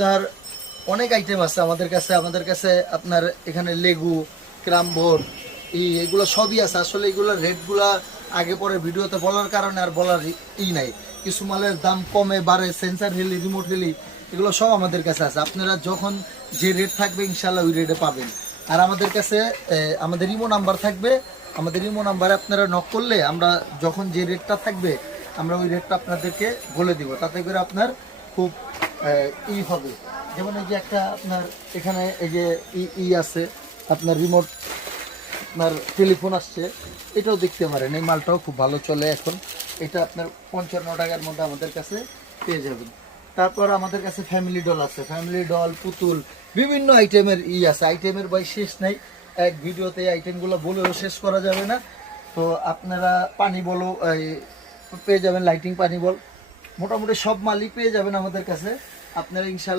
আপনার অনেক আইটেম আছে আমাদের কাছে আপনার এখানে লেগু ক্রামবোর্ড এগুলো সবই আছে। আসলে এগুলোর রেটগুলা আগে পরে ভিডিওতে বলার কারণে আর বলার নাই। কিছু মালের দাম কমে বাড়ে, সেন্সার হিলি, রিমোট হিলি, এগুলো সব আমাদের কাছে আছে। আপনারা যখন যে রেট থাকবে ইনশাল্লাহ ওই রেটে পাবেন। আর আমাদের কাছে আমাদের ইমো নাম্বার থাকবে, আমাদের ইমো নাম্বারে আপনারা নক করলে আমরা যখন যে রেটটা থাকবে আমরা ওই রেটটা আপনাদেরকে বলে দিব। তাতে করে আপনার খুব হবে। যেমন এই যে একটা আপনার এখানে এই যে আছে আপনার রিমোট, আপনার টেলিফোন আসছে, এটাও দেখতে পারেন। এই মালটাও খুব ভালো চলে এখন। এটা আপনার 55 টাকার মধ্যে আমাদের কাছে পেয়ে যাবেন। তারপর আমাদের কাছে ফ্যামিলি ডল আছে, ফ্যামিলি ডল, পুতুল, বিভিন্ন আইটেমের আছে। আইটেমের ভাই শেষ নাই, এক ভিডিওতে এই আইটেমগুলো বলেও শেষ করা যাবে না। তো আপনারা পানি বলও পেয়ে যাবেন, লাইটিং পানি বল, মোটামুটি সব মালই পেয়ে যাবেন আমাদের কাছে। আপনারা ইনশাল্লাহ